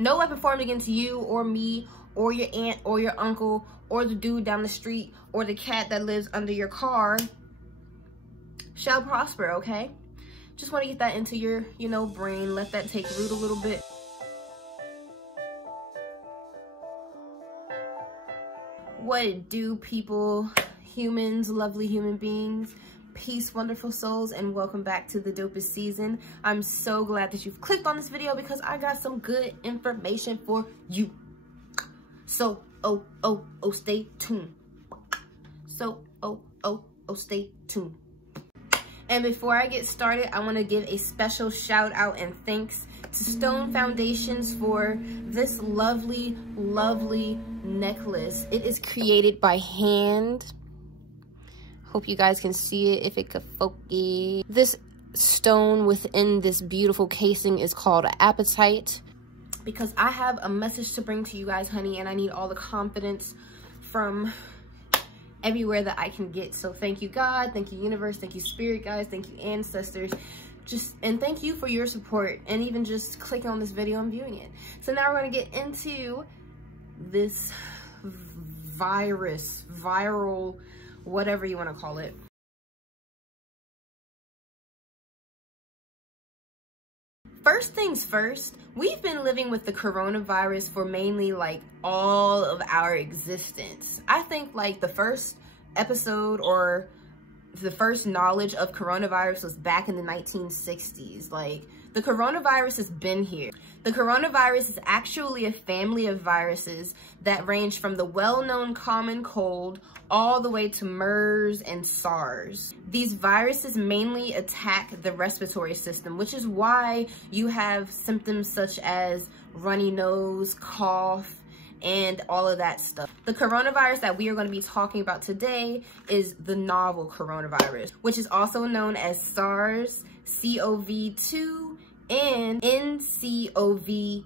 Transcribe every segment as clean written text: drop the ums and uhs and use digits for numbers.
No weapon formed against you or me or your aunt or your uncle or the dude down the street or the cat that lives under your car shall prosper, okay? Just want to get that into your, brain. Let that take root a little bit. What it do, people, humans, lovely human beings, peace, wonderful souls, and welcome back to the dopest season. I'm so glad that you've clicked on this video because I got some good information for you. So, stay tuned. So, stay tuned. And before I get started, I want to give a special shout out and thanks to Stone Foundations for this lovely, lovely necklace. It is created by hand. Hope you guys can see it if it could focus. This stone within this beautiful casing is called Appetite, because I have a message to bring to you guys, honey, and I need all the confidence from everywhere that I can get. So thank you, God, thank you, universe, thank you, spirit guys, thank you, ancestors, and thank you for your support and even just clicking on this video and viewing it. So now we're going to get into this viral, whatever you want to call it. First things first, we've been living with the coronavirus for mainly like all of our existence. I think like the first episode or the first knowledge of coronavirus was back in the 1960s. Like, the coronavirus has been here. The coronavirus is actually a family of viruses that range from the well-known common cold all the way to MERS and SARS. These viruses mainly attack the respiratory system, which is why you have symptoms such as runny nose, cough, and all of that stuff. The coronavirus that we are going to be talking about today is the novel coronavirus, which is also known as SARS-CoV-2 and nCoV-19.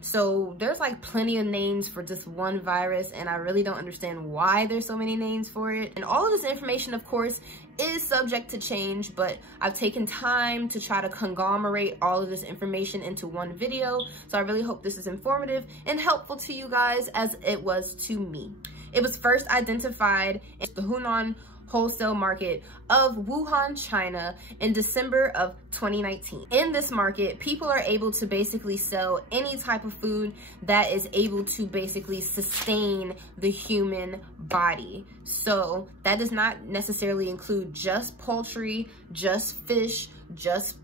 So there's like plenty of names for just one virus, and I really don't understand why there's so many names for it. And all of this information, of course, is subject to change, but I've taken time to try to conglomerate all of this information into one video. So I really hope this is informative and helpful to you guys as it was to me. It was first identified in the Hunan wholesale market of Wuhan, China in December of 2019. In this market, people are able to basically sell any type of food that is able to basically sustain the human body. So that does not necessarily include just poultry, just fish, just,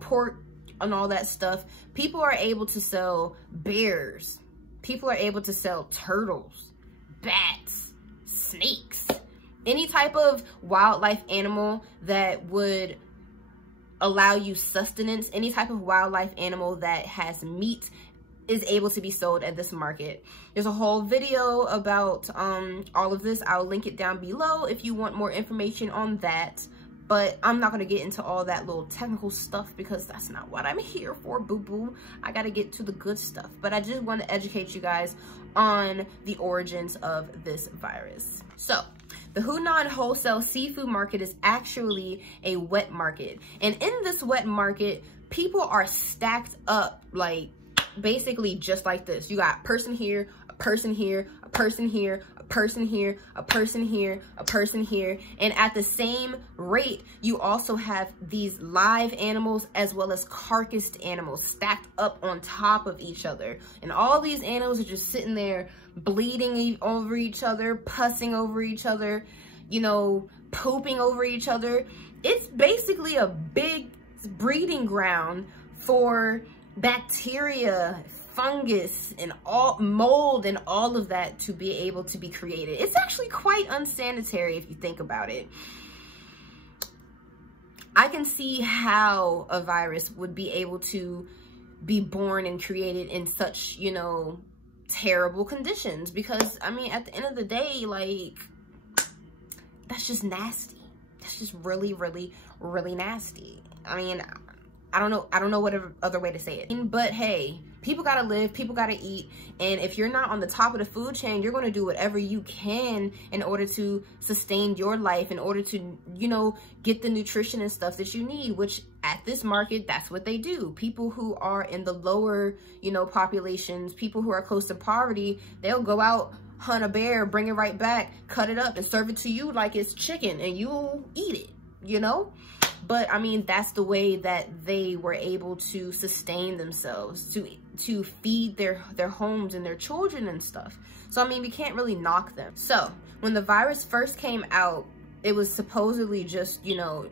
pork and all that stuff. People are able to sell bears. People are able to sell turtles, bats, snakes, any type of wildlife animal that would allow you sustenance, any type of wildlife animal that has meat is able to be sold at this market. There's a whole video about all of this. I'll link it down below if you want more information on that. But I'm not going to get into all that little technical stuff because that's not what I'm here for, boo-boo. I got to get to the good stuff. But I just want to educate you guys on the origins of this virus. So, the Hunan wholesale seafood market is actually a wet market. And in this wet market, people are stacked up like basically just like this. You got person here, a person here, a person here, a person here, a person here, a person here. And at the same rate, you also have these live animals as well as carcassed animals stacked up on top of each other. And all these animals are just sitting there bleeding over each other, pussing over each other, pooping over each other. It's basically a big breeding ground for bacteria, fungus, and all mold and all of that to be able to be created. It's actually quite unsanitary if you think about it. I can see how a virus would be able to be born and created in such, terrible conditions, because I mean, at the end of the day, like, that's just nasty. That's just really, really, really nasty. I mean, I don't know what other way to say it. But hey, people gotta live, people gotta eat. And if you're not on the top of the food chain, you're gonna do whatever you can in order to sustain your life, in order to, you know, get the nutrition and stuff that you need, which at this market, that's what they do. People who are in the lower, you know, populations, people who are close to poverty, they'll go out, hunt a bear, bring it right back, cut it up and serve it to you like it's chicken, and you'll eat it, you know? But I mean, that's the way that they were able to sustain themselves, to feed their homes and their children and stuff. So I mean, we can't really knock them. So when the virus first came out, it was supposedly just, you know,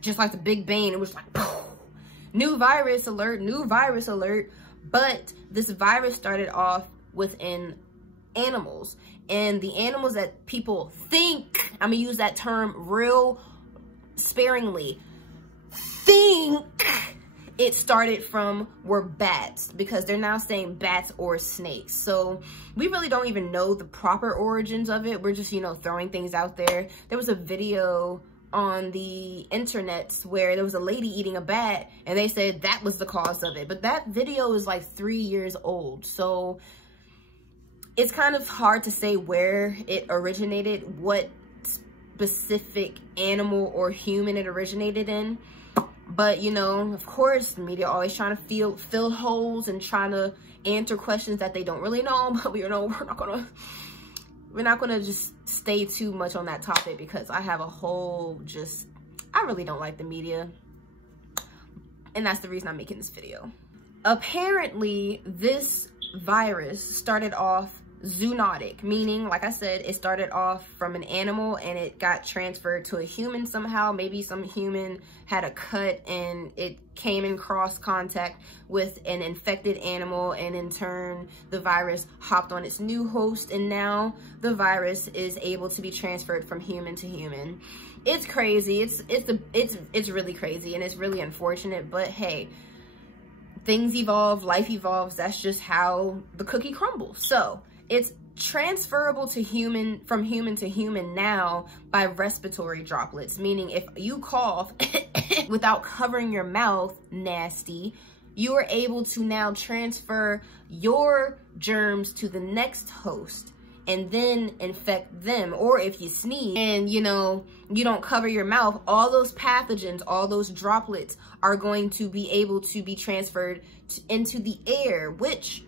just like the Big Bang. It was like, new virus alert, new virus alert. But this virus started off within animals, and the animals that people think, I'm gonna use that term real sparingly, think it started from were bats, because they're now saying bats or snakes. So we really don't even know the proper origins of it. We're just, you know, throwing things out there. There was a video on the internet where there was a lady eating a bat, and they said that was the cause of it. But that video is like 3 years old. So it's kind of hard to say where it originated, what specific animal or human it originated in. But, you know, of course, the media always trying to fill holes and trying to answer questions that they don't really know. But we're not gonna just stay too much on that topic, because I have a whole I really don't like the media, and that's the reason I'm making this video. Apparently, this virus started off zoonotic, meaning, like I said, it started off from an animal and it got transferred to a human somehow. Maybe some human had a cut and it came in cross contact with an infected animal, and in turn the virus hopped on its new host, and now the virus is able to be transferred from human to human. It's crazy. It's really crazy, and it's really unfortunate, but hey, things evolve, life evolves. That's just how the cookie crumbles. So it's transferable to from human to human now by respiratory droplets, meaning if you cough without covering your mouth, nasty, you are able to now transfer your germs to the next host and then infect them. Or if you sneeze and, you know, you don't cover your mouth, all those pathogens, all those droplets are going to be able to be transferred into the air, which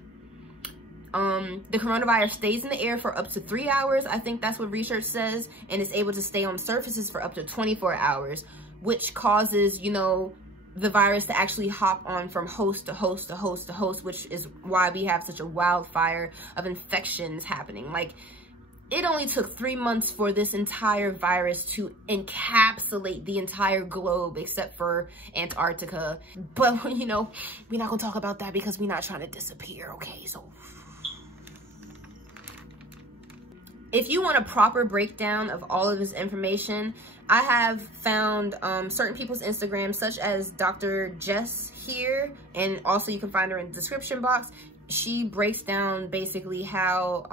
the coronavirus stays in the air for up to 3 hours. I think that's what research says, and it's able to stay on surfaces for up to 24 hours, which causes, you know, the virus to actually hop on from host to host to host to host, which is why we have such a wildfire of infections happening. Like, it only took 3 months for this entire virus to encapsulate the entire globe except for Antarctica. But, you know, we're not gonna talk about that because we're not trying to disappear, okay? So if you want a proper breakdown of all of this information, I have found certain people's Instagram, such as Dr. Jess here, and also you can find her in the description box. She breaks down basically how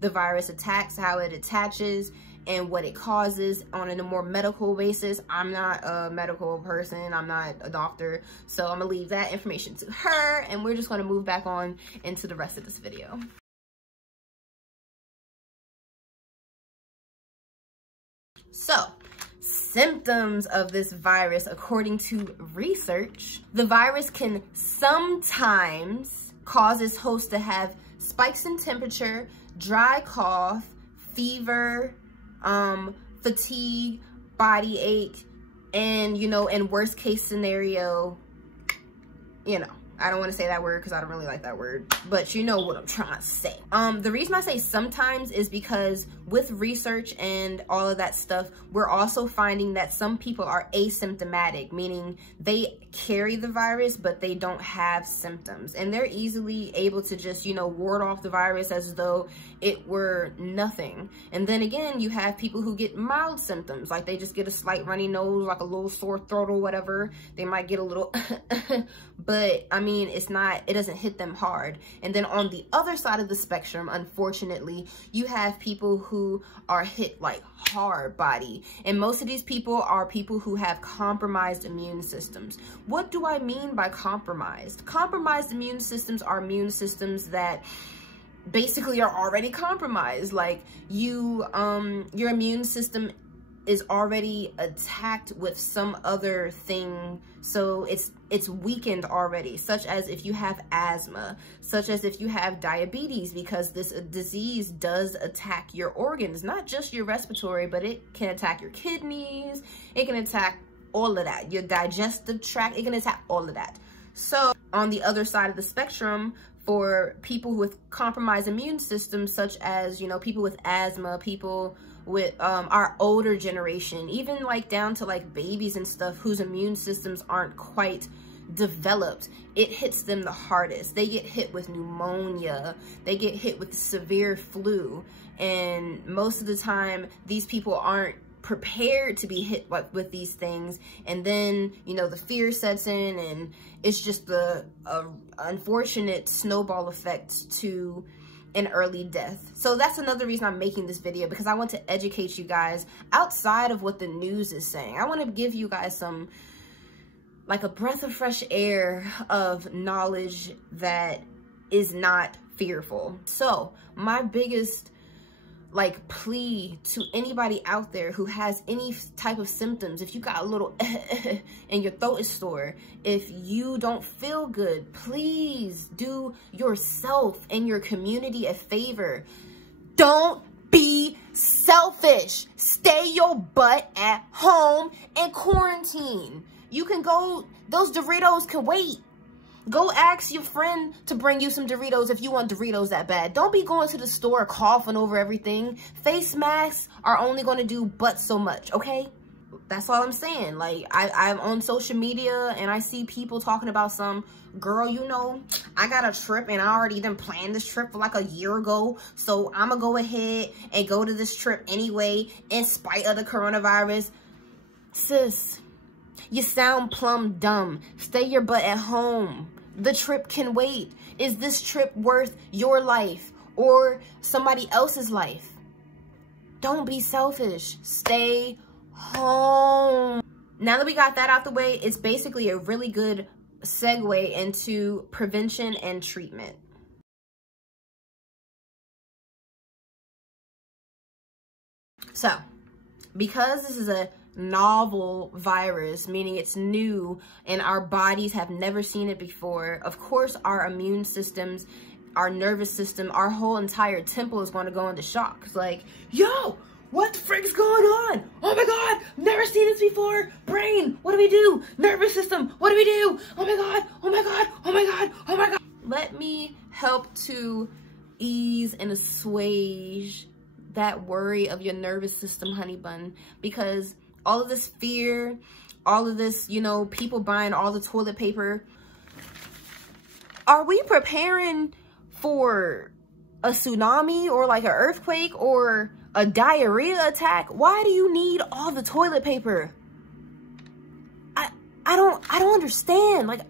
the virus attacks, how it attaches, and what it causes on a more medical basis. I'm not a medical person, I'm not a doctor, so I'm gonna leave that information to her, and we're just gonna move back on into the rest of this video. So, symptoms of this virus, according to research, the virus can sometimes cause its host to have spikes in temperature, dry cough, fever, fatigue, body ache, and, you know, in worst case scenario, you know, I don't want to say that word because I don't really like that word, but you know what I'm trying to say. The reason I say sometimes is because with research and all of that stuff, we're also finding that some people are asymptomatic, meaning they carry the virus, but they don't have symptoms. And they're easily able to just, you know, ward off the virus as though it were nothing. And then again, you have people who get mild symptoms, like they just get a slight runny nose, like a little sore throat or whatever. They might get a little, but I mean, mean, it doesn't hit them hard. And then on the other side of the spectrum, unfortunately, you have people who are hit like hard body. And most of these people are people who have compromised immune systems. What do I mean by compromised? Compromised immune systems are immune systems that basically are already compromised. Like your immune system is already attacked with some other thing, so it's weakened already, such as if you have asthma, such as if you have diabetes, because this disease does attack your organs, not just your respiratory, but it can attack your kidneys, it can attack all of that, your digestive tract, it can attack all of that. So on the other side of the spectrum, for people with compromised immune systems, such as, you know, people with asthma, people with our older generation, even like down to like babies and stuff whose immune systems aren't quite developed, it hits them the hardest. They get hit with pneumonia, they get hit with severe flu, and most of the time these people aren't prepared to be hit with these things, and then, you know, the fear sets in, and it's just the unfortunate snowball effect to an early death. So that's another reason I'm making this video, because I want to educate you guys outside of what the news is saying. I want to give you guys some, like, a breath of fresh air of knowledge that is not fearful. So my biggest like plea to anybody out there who has any type of symptoms, if you got a little and your throat is sore, if you don't feel good, please do yourself and your community a favor. Don't be selfish. Stay your butt at home and quarantine. You can go, those Doritos can wait. Go ask your friend to bring you some Doritos if you want Doritos that bad. Don't be going to the store coughing over everything. Face masks are only going to do but so much, okay? That's all I'm saying. Like, I'm on social media and I see people talking about some, girl, you know, I got a trip and I already done planned this trip for like a year ago. So I'm going to go ahead and go to this trip anyway in spite of the coronavirus. Sis, you sound plumb dumb. Stay your butt at home. The trip can wait. Is this trip worth your life or somebody else's life? Don't be selfish. Stay home. Now that we got that out the way, it's basically a really good segue into prevention and treatment. So, because this is a novel virus, meaning it's new and our bodies have never seen it before, of course our immune systems, our nervous system, our whole entire temple is going to go into shock. It's like, yo, what the frick's going on? Oh my god, never seen this before. Brain, what do we do? Nervous system, what do we do? Oh my god, oh my god, oh my god, oh my god. Let me help to ease and assuage that worry of your nervous system, honey bun, because all of this fear, all of this, you know, people buying all the toilet paper. Are we preparing for a tsunami or like an earthquake or a diarrhea attack? Why do you need all the toilet paper? I don't understand. Like,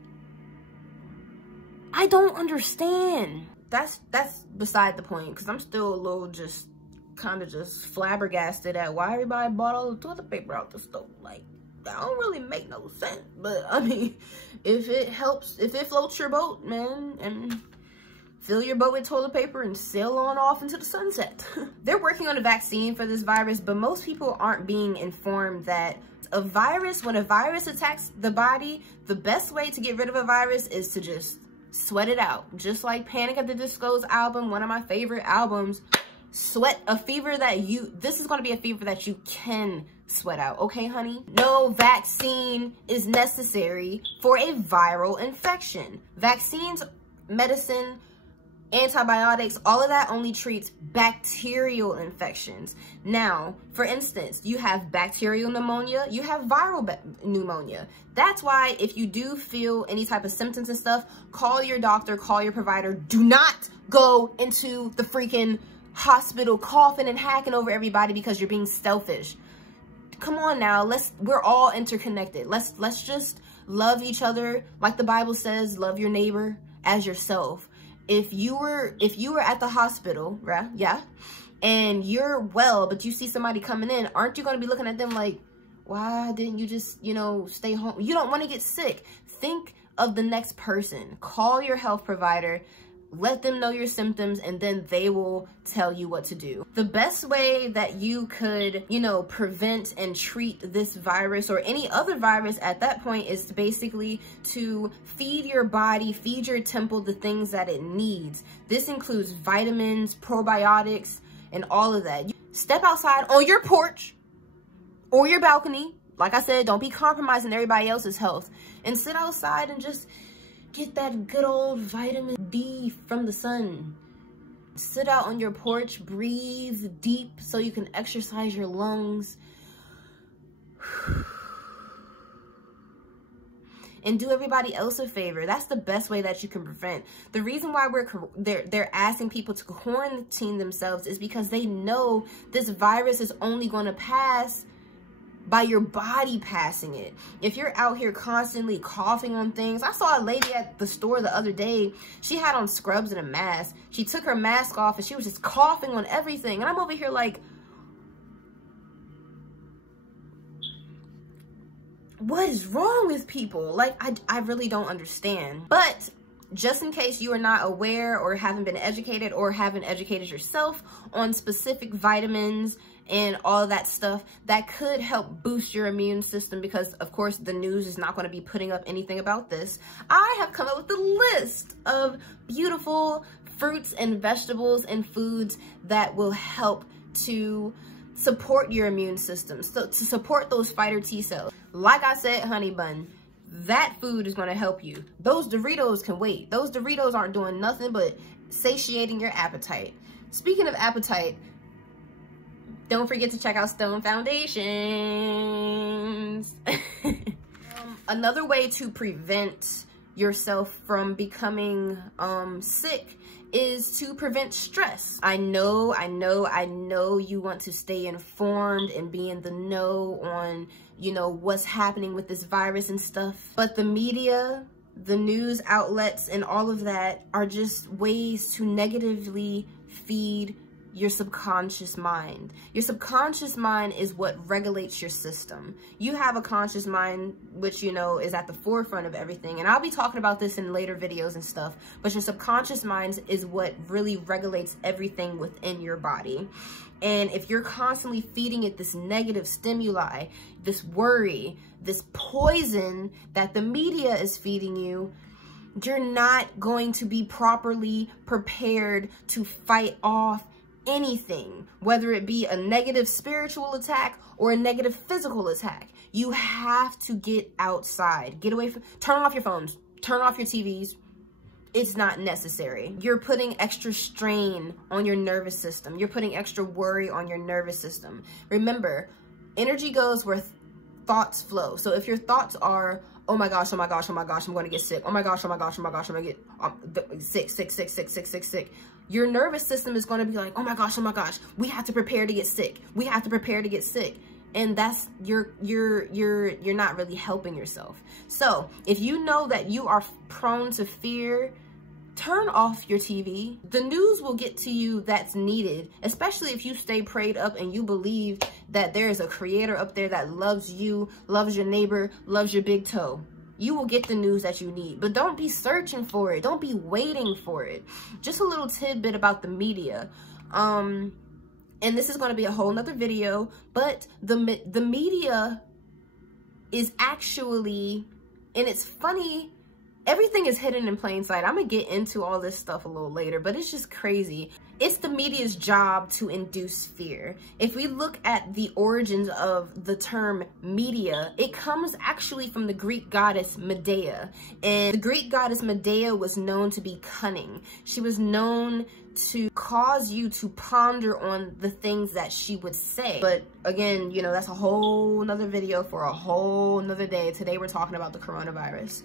I don't understand. That's beside the point, because I'm still a little just kind of just flabbergasted at why everybody bought all the toilet paper out the stove. Like, that don't really make no sense. But I mean, if it helps, if it floats your boat, man, and fill your boat with toilet paper and sail on off into the sunset. They're working on a vaccine for this virus, but most people aren't being informed that when a virus attacks the body, the best way to get rid of a virus is to just sweat it out. Just like Panic at the Disco's album, one of my favorite albums. Sweat a fever that this is going to be a fever that you can sweat out, okay, honey? No vaccine is necessary for a viral infection. Vaccines, medicine, antibiotics, all of that only treats bacterial infections. Now, for instance, you have bacterial pneumonia, you have viral pneumonia. That's why if you do feel any type of symptoms and stuff, call your doctor, call your provider. Do not go into the freaking hospital coughing and hacking over everybody because you're being selfish. Come on now, we're all interconnected. Let's just Love each other. Like the Bible says, love your neighbor as yourself. If you were at the hospital, right? Yeah. And you're well, but you see somebody coming in, aren't you going to be looking at them like, why didn't you just, you know, stay home? You don't want to get sick. Think of the next person. Call your health provider. Let them know your symptoms, and then they will tell you what to do. The best way that you could, you know, prevent and treat this virus or any other virus at that point is basically to feed your body, feed your temple the things that it needs. This includes vitamins, probiotics, and all of that. Step outside on your porch or your balcony. Like I said, don't be compromising everybody else's health, and sit outside and just get that good old vitamin D from the sun. Sit out on your porch, breathe deep so you can exercise your lungs. And do everybody else a favor. That's the best way that you can prevent. The reason why they're asking people to quarantine themselves is because they know this virus is only going to pass by your body passing it. If you're out here constantly coughing on things. I saw a lady at the store the other day. She had on scrubs and a mask. She took her mask off and she was just coughing on everything. And I'm over here like, what is wrong with people? Like, I really don't understand. But just in case you are not aware or haven't been educated or haven't educated yourself on specific vitamins and all of that stuff that could help boost your immune system, because of course the news is not going to be putting up anything about this, I have come up with a list of beautiful fruits and vegetables and foods that will help to support your immune system, so to support those fighter T cells. Like I said, honey bun, that food is going to help you. Those Doritos can wait. Those Doritos aren't doing nothing but satiating your appetite. Speaking of appetite, don't forget to check out Stone Foundations. Another way to prevent yourself from becoming sick is to prevent stress. I know you want to stay informed and be in the know on, you know, what's happening with this virus and stuff. But the media, the news outlets, and all of that are just ways to negatively feed your subconscious mind. Your subconscious mind is what regulates your system. You have a conscious mind, which, you know, is at the forefront of everything. And I'll be talking about this in later videos and stuff. But your subconscious mind is what really regulates everything within your body. And if you're constantly feeding it this negative stimuli, this worry, this poison that the media is feeding you, you're not going to be properly prepared to fight off anything, whether it be a negative spiritual attack or a negative physical attack. You have to get outside. Get away from, turn off your phones, turn off your TVs. It's not necessary. You're putting extra strain on your nervous system. You're putting extra worry on your nervous system. Remember, energy goes where thoughts flow. So if your thoughts are, oh my gosh, oh my gosh, oh my gosh, I'm going to get sick. Oh my gosh, oh my gosh, oh my gosh, I'm going to get sick. Your nervous system is going to be like, oh my gosh, we have to prepare to get sick. We have to prepare to get sick. And that's, you're not really helping yourself. So if you know that you are prone to fear, turn off your TV. The news will get to you that's needed, especially if you stay prayed up and you believe that there is a creator up there that loves you, loves your neighbor, loves your big toe. You will get the news that you need, but don't be searching for it. Don't be waiting for it. Just a little tidbit about the media. And this is going to be a whole nother video, but the media is actually, and it's funny, everything is hidden in plain sight. I'm going to get into all this stuff a little later, but it's just crazy. It's the media's job to induce fear. If we look at the origins of the term media, it comes actually from the Greek goddess Medea. And the Greek goddess Medea was known to be cunning. She was known to cause you to ponder on the things that she would say. But again, you know, that's a whole nother video for a whole nother day. Today we're talking about the coronavirus.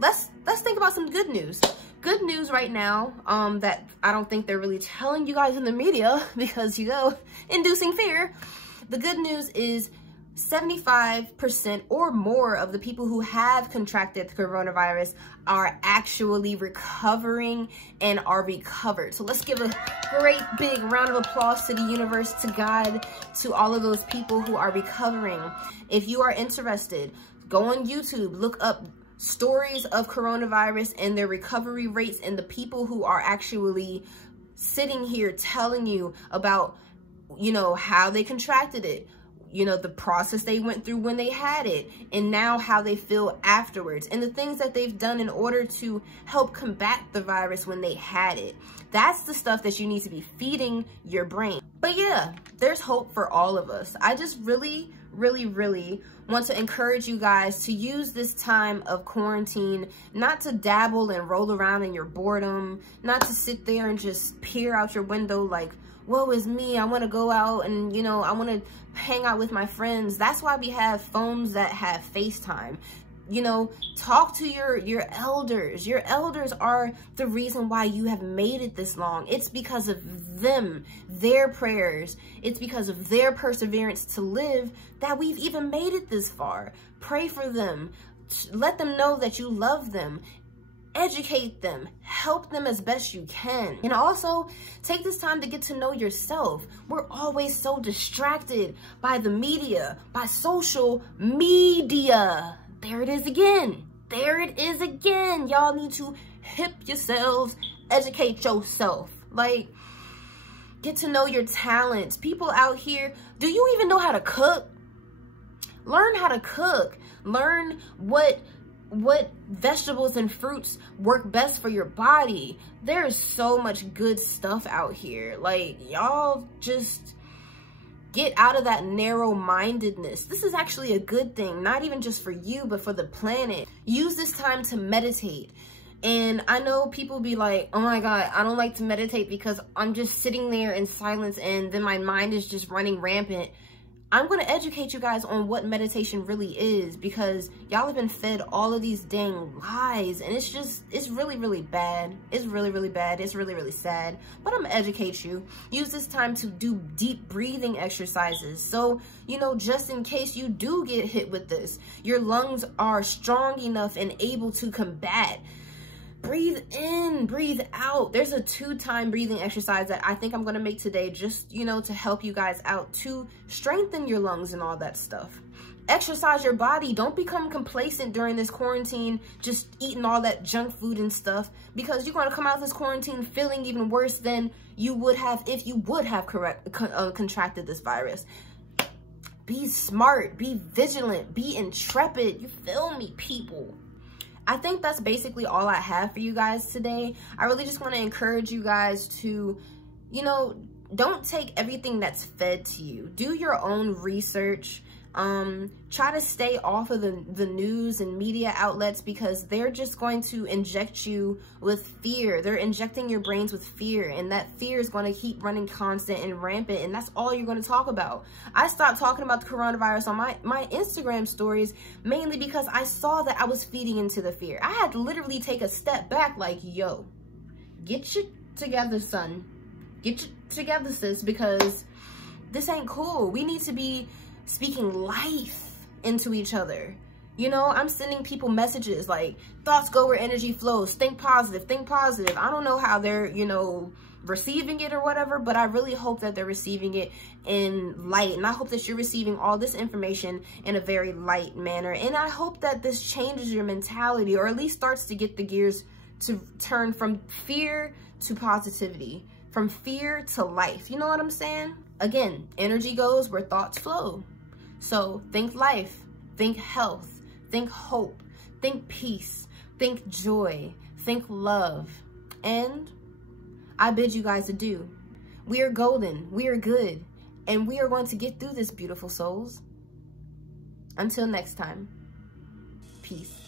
Let's think about some good news. Good news right now, that I don't think they're really telling you guys in the media because, you know, inducing fear. The good news is 75% or more of the people who have contracted the coronavirus are actually recovering and are recovered. So let's give a great big round of applause to the universe, to God, to all of those people who are recovering. If you are interested, go on YouTube, look up stories of coronavirus and their recovery rates and the people who are actually sitting here telling you about, you know, how they contracted it, you know, the process they went through when they had it, and now how they feel afterwards, and the things that they've done in order to help combat the virus when they had it. That's the stuff that you need to be feeding your brain. But yeah, there's hope for all of us. I just really want to encourage you guys to use this time of quarantine not to dabble and roll around in your boredom, not to sit there and just peer out your window like, woe is me, I want to go out and, you know, I want to hang out with my friends. That's why we have phones that have FaceTime. You know, talk to your elders. Your elders are the reason why you have made it this long. It's because of them, their prayers. It's because of their perseverance to live that we've even made it this far. Pray for them. Let them know that you love them. Educate them, help them as best you can. And also take this time to get to know yourself. We're always so distracted by the media, by social media. There it is again. There it is again. Y'all need to hip yourselves, educate yourself. Like, get to know your talents. People out here, do you even know how to cook? Learn how to cook. Learn what vegetables and fruits work best for your body. There's so much good stuff out here. Like, y'all just get out of that narrow-mindedness. This is actually a good thing, not even just for you, but for the planet. Use this time to meditate. And I know people be like, oh my God, I don't like to meditate because I'm just sitting there in silence and then my mind is just running rampant. I'm going to educate you guys on what meditation really is, because y'all have been fed all of these dang lies, and it's really bad. It's really bad. It's really sad. But I'm going to educate you. Use this time to do deep breathing exercises. So, you know, just in case you do get hit with this, your lungs are strong enough and able to combat. Breathe in, breathe out. There's a 2-time breathing exercise that I think I'm going to make today, just, you know, to help you guys out, to strengthen your lungs and all that stuff. Exercise your body. Don't become complacent during this quarantine, just eating all that junk food and stuff, because you're going to come out of this quarantine feeling even worse than you would have if you would have contracted this virus. Be smart, be vigilant, be intrepid. You feel me, people? I think that's basically all I have for you guys today. I really just want to encourage you guys to, you know, don't take everything that's fed to you. Do your own research. Try to stay off of the news and media outlets, because they're just going to inject you with fear. They're injecting your brains with fear, and that fear is going to keep running constant and rampant, and that's all you're going to talk about. I stopped talking about the coronavirus on my Instagram stories mainly because I saw that I was feeding into the fear. I had to literally take a step back, like, yo, get your together, son. Get your together, sis, because this ain't cool. We need to be speaking life into each other. You know, I'm sending people messages like, thoughts go where energy flows, think positive, think positive. I don't know how they're, you know, receiving it or whatever, but I really hope that they're receiving it in light, and I hope that you're receiving all this information in a very light manner, and I hope that this changes your mentality, or at least starts to get the gears to turn from fear to positivity, from fear to life. You know what I'm saying? Again, energy goes where thoughts flow. So think life, think health, think hope, think peace, think joy, think love. And I bid you guys adieu. We are golden, we are good, and we are going to get through this, beautiful souls. Until next time, peace.